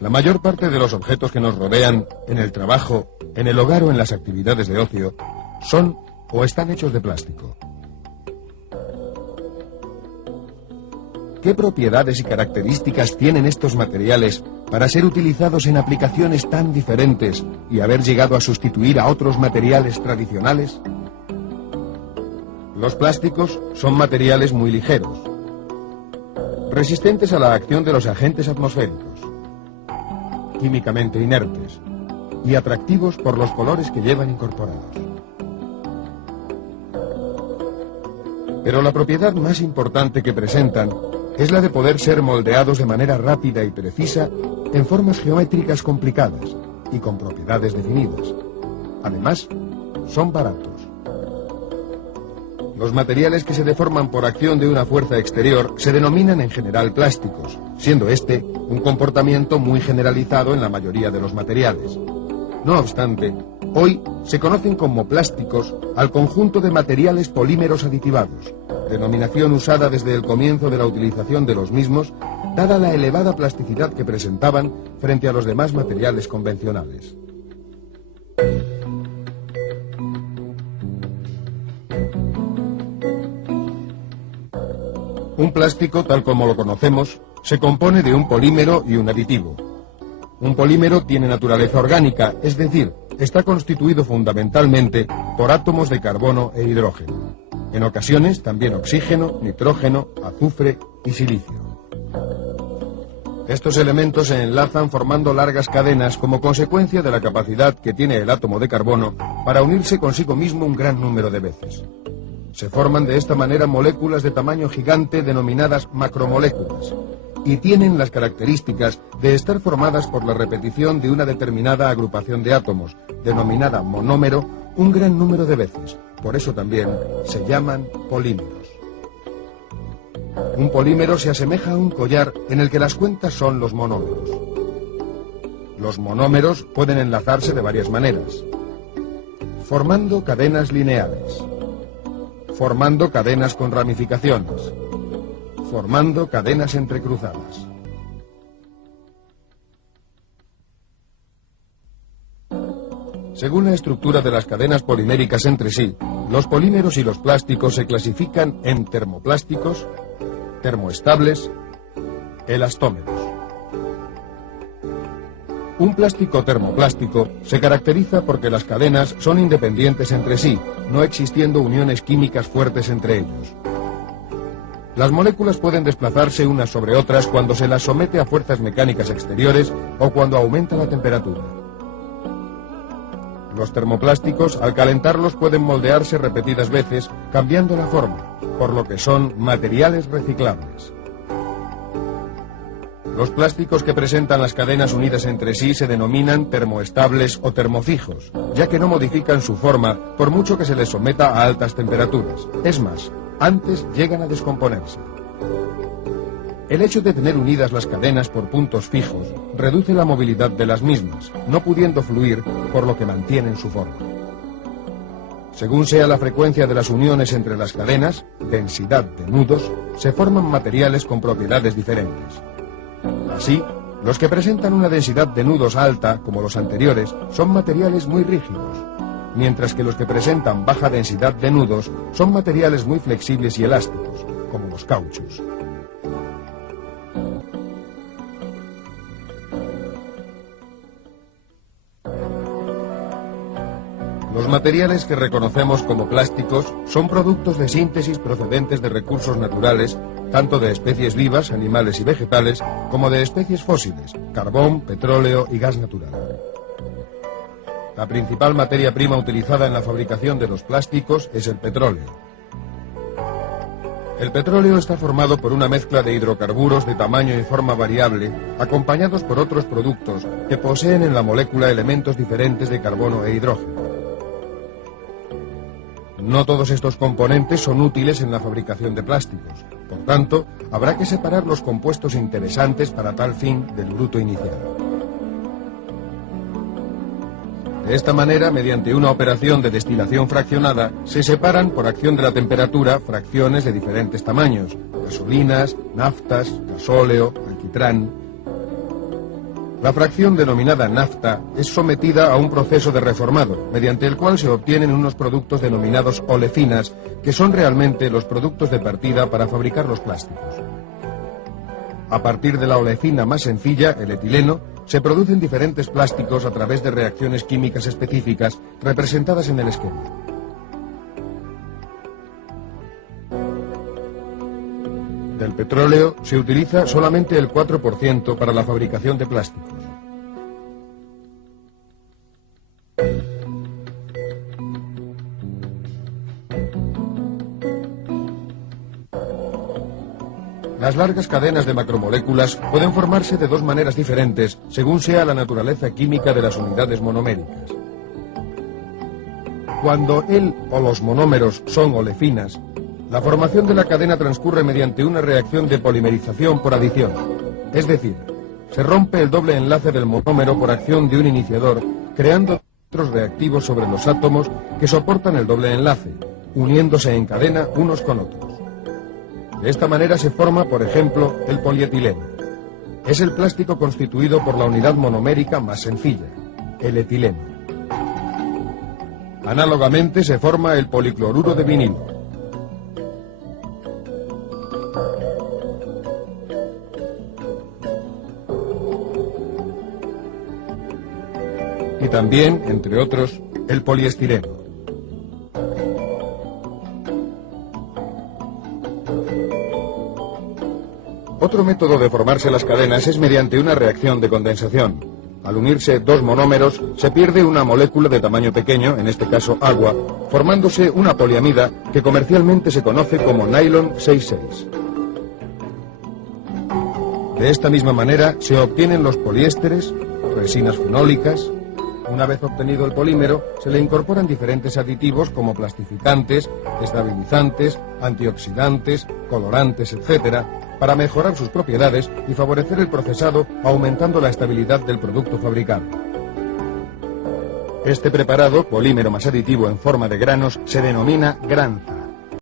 La mayor parte de los objetos que nos rodean, en el trabajo, en el hogar o en las actividades de ocio, son o están hechos de plástico. ¿Qué propiedades y características tienen estos materiales para ser utilizados en aplicaciones tan diferentes y haber llegado a sustituir a otros materiales tradicionales? Los plásticos son materiales muy ligeros, resistentes a la acción de los agentes atmosféricos, químicamente inertes y atractivos por los colores que llevan incorporados. Pero la propiedad más importante que presentan es la de poder ser moldeados de manera rápida y precisa en formas geométricas complicadas y con propiedades definidas. Además, son baratos. Los materiales que se deforman por acción de una fuerza exterior se denominan en general plásticos, siendo este un comportamiento muy generalizado en la mayoría de los materiales. No obstante, hoy se conocen como plásticos al conjunto de materiales polímeros aditivados, denominación usada desde el comienzo de la utilización de los mismos, dada la elevada plasticidad que presentaban frente a los demás materiales convencionales. Un plástico, tal como lo conocemos, se compone de un polímero y un aditivo. Un polímero tiene naturaleza orgánica, es decir, está constituido fundamentalmente por átomos de carbono e hidrógeno. En ocasiones también oxígeno, nitrógeno, azufre y silicio. Estos elementos se enlazan formando largas cadenas como consecuencia de la capacidad que tiene el átomo de carbono para unirse consigo mismo un gran número de veces. Se forman de esta manera moléculas de tamaño gigante denominadas macromoléculas y tienen las características de estar formadas por la repetición de una determinada agrupación de átomos, denominada monómero, un gran número de veces. Por eso también se llaman polímeros. Un polímero se asemeja a un collar en el que las cuentas son los monómeros. Los monómeros pueden enlazarse de varias maneras, formando cadenas lineales, formando cadenas con ramificaciones, formando cadenas entrecruzadas. Según la estructura de las cadenas poliméricas entre sí, los polímeros y los plásticos se clasifican en termoplásticos, termoestables, elastómeros. Un plástico termoplástico se caracteriza porque las cadenas son independientes entre sí, no existiendo uniones químicas fuertes entre ellos. Las moléculas pueden desplazarse unas sobre otras cuando se las somete a fuerzas mecánicas exteriores o cuando aumenta la temperatura. Los termoplásticos, al calentarlos, pueden moldearse repetidas veces, cambiando la forma, por lo que son materiales reciclables. Los plásticos que presentan las cadenas unidas entre sí se denominan termoestables o termofijos, ya que no modifican su forma por mucho que se les someta a altas temperaturas. Es más, antes llegan a descomponerse. El hecho de tener unidas las cadenas por puntos fijos reduce la movilidad de las mismas, no pudiendo fluir, por lo que mantienen su forma. Según sea la frecuencia de las uniones entre las cadenas, densidad de nudos, se forman materiales con propiedades diferentes. Así, los que presentan una densidad de nudos alta, como los anteriores, son materiales muy rígidos, mientras que los que presentan baja densidad de nudos son materiales muy flexibles y elásticos, como los cauchos. Los materiales que reconocemos como plásticos son productos de síntesis procedentes de recursos naturales, tanto de especies vivas, animales y vegetales, como de especies fósiles, carbón, petróleo y gas natural. La principal materia prima utilizada en la fabricación de los plásticos es el petróleo. El petróleo está formado por una mezcla de hidrocarburos de tamaño y forma variable, acompañados por otros productos que poseen en la molécula elementos diferentes de carbono e hidrógeno. No todos estos componentes son útiles en la fabricación de plásticos. Por tanto, habrá que separar los compuestos interesantes para tal fin del bruto inicial. De esta manera, mediante una operación de destilación fraccionada, se separan por acción de la temperatura fracciones de diferentes tamaños, gasolinas, naftas, gasóleo, alquitrán. La fracción denominada nafta es sometida a un proceso de reformado, mediante el cual se obtienen unos productos denominados olefinas, que son realmente los productos de partida para fabricar los plásticos. A partir de la olefina más sencilla, el etileno, se producen diferentes plásticos a través de reacciones químicas específicas representadas en el esquema. Del petróleo se utiliza solamente el 4% para la fabricación de plásticos. Las largas cadenas de macromoléculas pueden formarse de dos maneras diferentes según sea la naturaleza química de las unidades monoméricas. Cuando el o los monómeros son olefinas, la formación de la cadena transcurre mediante una reacción de polimerización por adición, es decir, se rompe el doble enlace del monómero por acción de un iniciador, creando otros reactivos sobre los átomos que soportan el doble enlace, uniéndose en cadena unos con otros. De esta manera se forma, por ejemplo, el polietileno. Es el plástico constituido por la unidad monomérica más sencilla, el etileno. Análogamente se forma el policloruro de vinilo. Y también, entre otros, el poliestireno. Otro método de formarse las cadenas es mediante una reacción de condensación. Al unirse dos monómeros, se pierde una molécula de tamaño pequeño, en este caso agua, formándose una poliamida que comercialmente se conoce como nylon 6,6. De esta misma manera se obtienen los poliésteres, resinas fenólicas. Una vez obtenido el polímero, se le incorporan diferentes aditivos como plastificantes, estabilizantes, antioxidantes, colorantes, etc., para mejorar sus propiedades y favorecer el procesado, aumentando la estabilidad del producto fabricado. Este preparado, polímero más aditivo en forma de granos, se denomina granza.